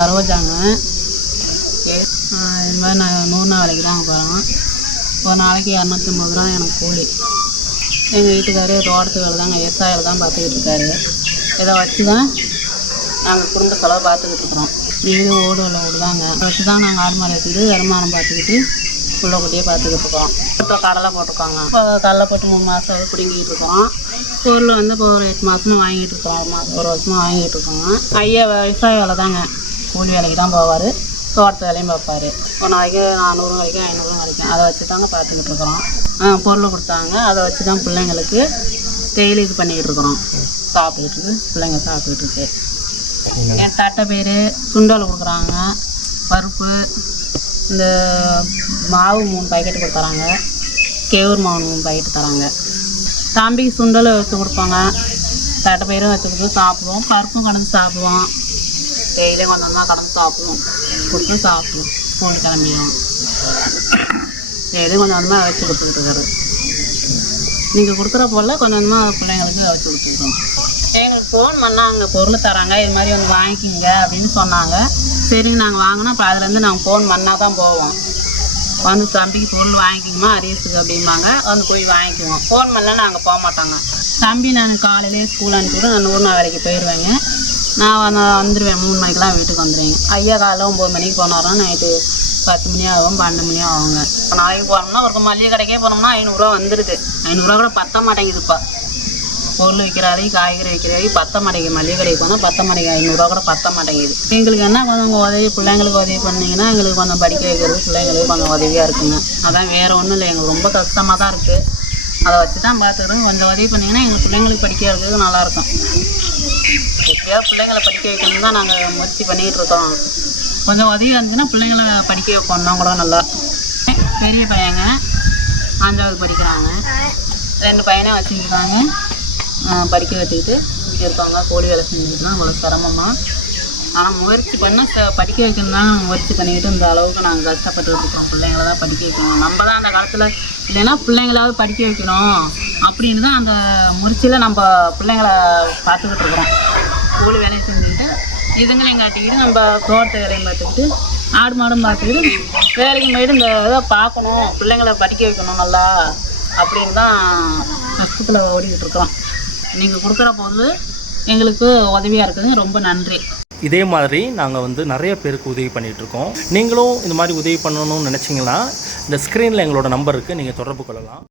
சரோஜாங்க. இது மாதிரி நான் 100 நாள் வேலைக்கு தான் போகிறேன். ஒரு நாளைக்கு 250 ரூபா எனக்கு கூலி. எங்கள் வீட்டுக்காரு தோட்டத்து வேலை தாங்க, விவசாயம் தான் பார்த்துக்கிட்டு இருக்காரு. இதை வச்சு தான் நாங்கள் குடும்ப செலவு பார்த்துக்கிட்டு இருக்கிறோம். வீடு ஓடு தாங்க, அதை வச்சு தான் நாங்கள் ஆடு மாடு வச்சுக்கிட்டு வருமானம் பார்த்துக்கிட்டு புள்ள குட்டியே பார்த்துக்கிட்டு இருக்கோம். இப்போ கடலை போட்டிருக்காங்க. இப்போ கடலை போட்டு 3 மாதம் பிடிங்கிட்டு இருக்கோம். பொருள் வந்து இப்போ ஒரு 8 மாதமாக வாங்கிட்டு இருக்கோம். ஒரு வருஷமாக வாங்கிட்டு இருக்கோங்க. ஐயா விவசாய வேலை தாங்க, கூலி வேலைக்கு தான் போவார், தோட்டத்து வேலையும் பார்ப்பார். ஒரு நாளைக்கு 400 வரைக்கும் 500 வரைக்கும் அதை வச்சு தாங்க பார்த்துக்கிட்டு இருக்கிறோம். பொருள் கொடுத்தாங்க, அதை வச்சு தான் பிள்ளைங்களுக்கு டெய்லி இது பண்ணிக்கிட்டு இருக்கிறோம். சாப்பிட்டுக்கிட்டு பிள்ளைங்க சாப்பிட்டுக்கிட்டு இருக்கு. என் தட்டை பேர் சுண்டல் கொடுக்குறாங்க, பருப்பு, இந்த மாவு 3 பாக்கெட்டு கொடுத்துறாங்க, கேவுர் மாவு 3 பாக்கெட்டு தராங்க. தம்பிக்கு சுண்டல் வச்சு கொடுப்பாங்க, தட்டை பயிரும் வச்சு கொடுத்து சாப்பிடுவோம், பருப்பும் கடந்து சாப்பிடுவோம். டெய்லியும் கொஞ்சம் தான் கடந்து சாப்பிடுவோம், கொடுத்து சாப்பிடுவோம். ஸ்கூல் கிளம்பிடுவோம். டெய்லியும் கொஞ்சம் கொஞ்சமாக வச்சு கொடுத்துக்கிட்டு இருக்காரு. நீங்கள் கொடுக்குற பொருள் கொஞ்சம் கொஞ்சமாக பிள்ளைங்களுக்கு வச்சு கொடுத்துருக்கோம். எங்களுக்கு ஃபோன் பண்ணால் அங்கே பொருள் தராங்க, இது மாதிரி வந்து வாங்கிக்கிங்க அப்படின்னு சொன்னாங்க. சரி நாங்கள் வாங்கினா இப்போ அதுலேருந்து நாங்கள் ஃபோன் பண்ணால் தான் போவோம். வந்து தம்பிக்கு பொருள் வாங்கிக்கிங்கம்மா அரியஸுக்கு அப்படிம்பாங்க, வந்து போய் வாங்கிக்குவோம். ஃபோன் பண்ணலாம் நாங்கள் போக மாட்டோங்க. தம்பி நான் காலையிலே ஸ்கூல் அனுப்பிவிட்டு நான் 100 நாள் வேலைக்கு போயிடுவேங்க. நான் வந்துடுவேன், 3 மணிக்கெலாம் வீட்டுக்கு வந்துடுவேங்க. ஐயா காலையில் 9 மணிக்கு போனாருன்னா நைட்டு 10 மணி ஆகும், 12 மணி ஆகுங்க. இப்போ நாளைக்கு போனோம்னா ஒரு மளிகை கடைக்கே போனோம்னா 500 ரூபா வந்துடுது. 500 ரூபா கூட பத்த மாட்டேங்குதுப்பா. பொருள் விற்கிறாரு, காய்கறி விற்கிறாரு, பத்த மாட்டேங்குது. மளிகை கடைக்கு போனால் பத்த மாட்டேங்குது, 500 ரூபா கூட பத்த மாட்டேங்குது. எங்களுக்கு என்ன கொஞ்சம் உதவி, பிள்ளைங்களுக்கு உதவி பண்ணிங்கன்னா எங்களுக்கு கொஞ்சம் படிக்க வைக்கிறது பிள்ளைங்களுக்கு கொஞ்சம் உதவியாக இருக்குங்க. அதான் வேறு ஒன்றும் இல்லை, எங்களுக்கு ரொம்ப கஷ்டமாக தான் இருக்குது. அதை வச்சு தான் பார்த்துக்கிறோம். கொஞ்சம் உதவி பண்ணிங்கன்னா எங்கள் பிள்ளைங்களுக்கு படிக்க வைக்கிறது நல்லாயிருக்கும். எப்படியா பிள்ளைங்களை படிக்க வைக்கணும் தான் நாங்கள் முயற்சி பண்ணிக்கிட்டு இருக்கோம். கொஞ்சம் உதவி இருந்துச்சுன்னா பிள்ளைங்களை படிக்க வைப்போம்னா கூட நல்லா. பெரிய பையங்க 5வது படிக்கிறாங்க, 2 பையனே வச்சுருக்காங்க, படிக்க வச்சுக்கிட்டு இருக்காங்க. கூலி வேலை செஞ்சுக்கிட்டுனா அவ்வளோ சிரமமாக. ஆனால் முயற்சி பண்ணால் படிக்க வைக்கணும் தான் முயற்சி பண்ணிக்கிட்டு இந்த அளவுக்கு நாங்கள் கஷ்டப்பட்டுக்கிட்டு இருக்கோம். பிள்ளைங்கள தான் படிக்க வைக்கணும். நம்ம தான் அந்த காலத்தில் இல்லைன்னா பிள்ளைங்களாவது படிக்க வைக்கணும் அப்படின்னு தான் அந்த முயற்சியில் நம்ம பிள்ளைங்களை பார்த்துக்கிட்டு இருக்கிறோம். கூலி வேலையை செஞ்சுக்கிட்டு இதுங்களையும் காட்டிக்கிட்டு நம்ம தோட்டத்தை வேலையும் பார்த்துக்கிட்டு ஆடு மாடும் பார்த்துக்கிட்டு வேலைக்கு போயிட்டு இந்த இதை பார்க்கணும், பிள்ளைங்களை படிக்க வைக்கணும் நல்லா அப்படின்னு தான் கஷ்டத்தில் ஓடிக்கிட்டு இருக்கிறோம். நீங்கள் கொடுக்குற பொருள் எங்களுக்கு உதவியாக இருக்குதுங்க. ரொம்ப நன்றி. இதே மாதிரி நாங்கள் நிறைய பேருக்கு உதவி பண்ணிகிட்ருக்கோம். நீங்களும் இந்த மாதிரி உதவி பண்ணணும்னு நினச்சிங்கன்னா இந்த ஸ்க்ரீனில் எங்களோட நம்பருக்கு நீங்கள் தொடர்பு கொள்ளலாம்.